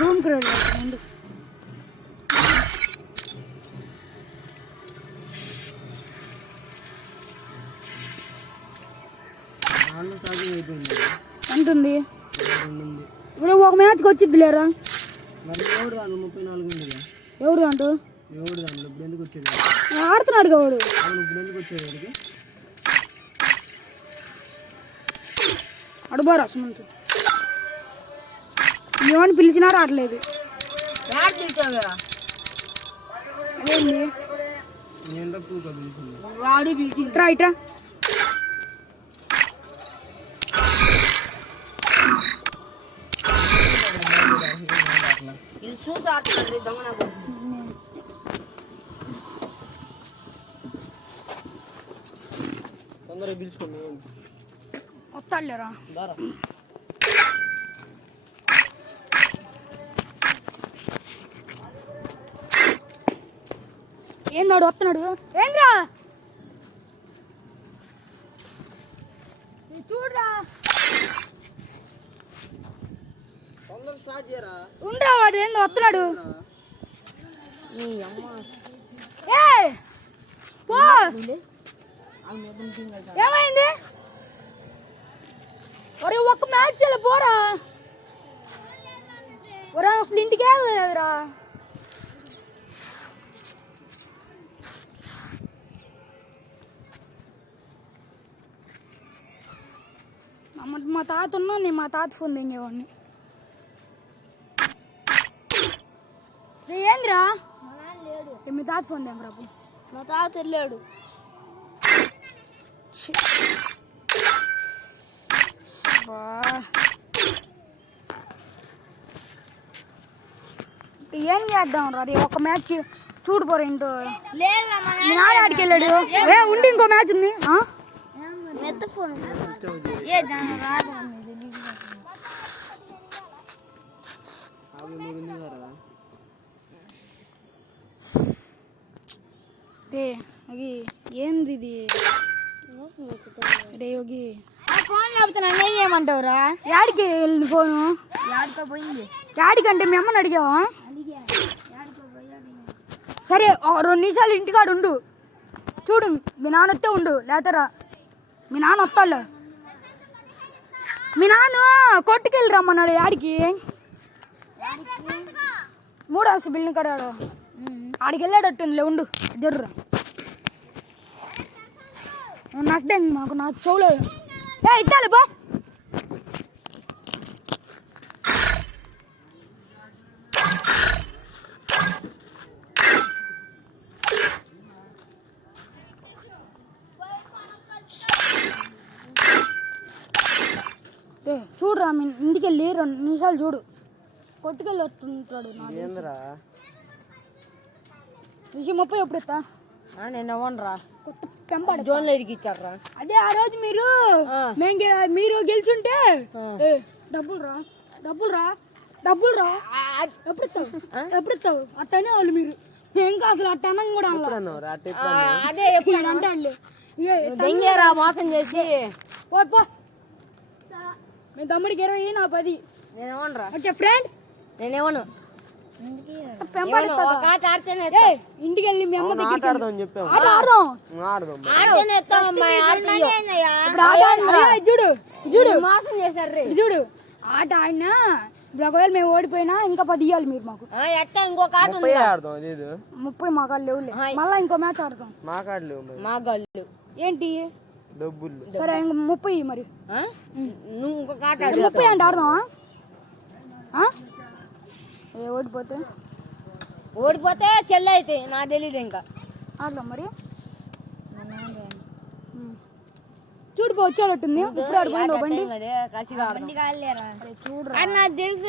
room కి ready ముందు ఎంత ఉంది ఇప్పుడు ఒక మ్యాచ్కి వచ్చిద్ది లేరా ఎవరు అంటూ ఆడుతున్నాడు వాడు అడుబారా సుమంత్ ఏమని పిలిచినా రావట్లేదు అదేంది వాడు పిలిచింది రైటా చూసి ఆడుతుంది దొంగ తొందరగా పిలుచుకోండి వస్తాడులేరా ఏందాడు వస్తున్నాడు ఏంద్రా చూడరా ఉండరా వాడు ఏందో వస్తున్నాడు ఏమైంది ఒరే ఒక్క మ్యాచ్ పోరా ఒరే అసలు ఇంటికే లేదురా మా తాత ఉన్నా నేను మా తాత ఫోన్ తెంగేవాడిని ఏందిరా మీ తాత ఫోన్ తెంగరా మా తాత వెళ్ళాడు ఏం చేద్దాం రా ఒక మ్యాచ్ చూడిపోరా ఇంటో నాన్న ఆడికి వెళ్ళాడు ఉండి ఇంకో మ్యాచ్ ఉంది ఏంది ఇది రే యోగి ఫోన్ లేకపోతే నన్ను ఏం చేయమంటావురా యాడికి వెళ్ళింది ఫోను పోయింది యాడికంటే మీ అమ్మని అడిగావా సరే 2 నిమిషాలు ఇంటికాడు ఉండు చూడు మీ నాన్న వస్తే ఉండు లేతరా మీ నాన్న వస్తాడు మీ నాన్న కొట్టుకెళ్ళి రమ్మన్నాడు యాడికి 3వ అంతస్తు బిల్డింగ్ కడాడు ఆడికి వెళ్ళాడట్టుందిలే ఉండు జర్రా నష్టం మాకు నాకు చెవులో ఇద్దాలి బా చూడురా మీ ఇంటికి వెళ్ళి 2 నిమిషాలు చూడు కొట్టుకెళ్ళి వస్తుంటాడు విషయం 30 ఎప్పుడు ఎత్తా నేను ఇవ్వనురా పెంపాడు జోన్లో ఇచ్చారా అదే ఆ రోజు మీరు గెలిచుంటే డబ్బులు రా ఎప్పుడు ఇస్తావు అట్టనే వాళ్ళు మీరు ఏం కాసులు అట్ట అన్నం కూడా అదే ఎప్పుడు అంటే మోసం చేసి పో మీ తమ్ముడికి 20 నా 10 నేను ఇవ్వనురా ఓకే ఫ్రెండ్ నేను ఇవ్వను ఇంటికి వెళ్ళి మీ అమ్మ దగ్గర చూడు మోసం చేశారు చూడు ఆట ఆడినా ఇప్పుడు ఒకవేళ మేము ఓడిపోయినా ఇంకా 10 ఇవ్వాలి మీరు మాకు ఇంకొక ఆట 30 మా కాళ్ళు లేవులే మళ్ళీ ఇంకో మ్యాచ్ ఆడతాం మా కాళ్ళు ఏంటి డబ్బులు సరే ఇంక 30 మరి నువ్వు ఇంకొక ఆట 30 అంటే ఆడదామా ఓడిపోతే చెల్లి అయితే నాకు తెలియదు ఇంకా ఆడదాం మరి చూడిపో వచ్చేటట్టుంది ఇప్పుడు ఆడిపోయింది బండి చూడరా నాకు తెలుసు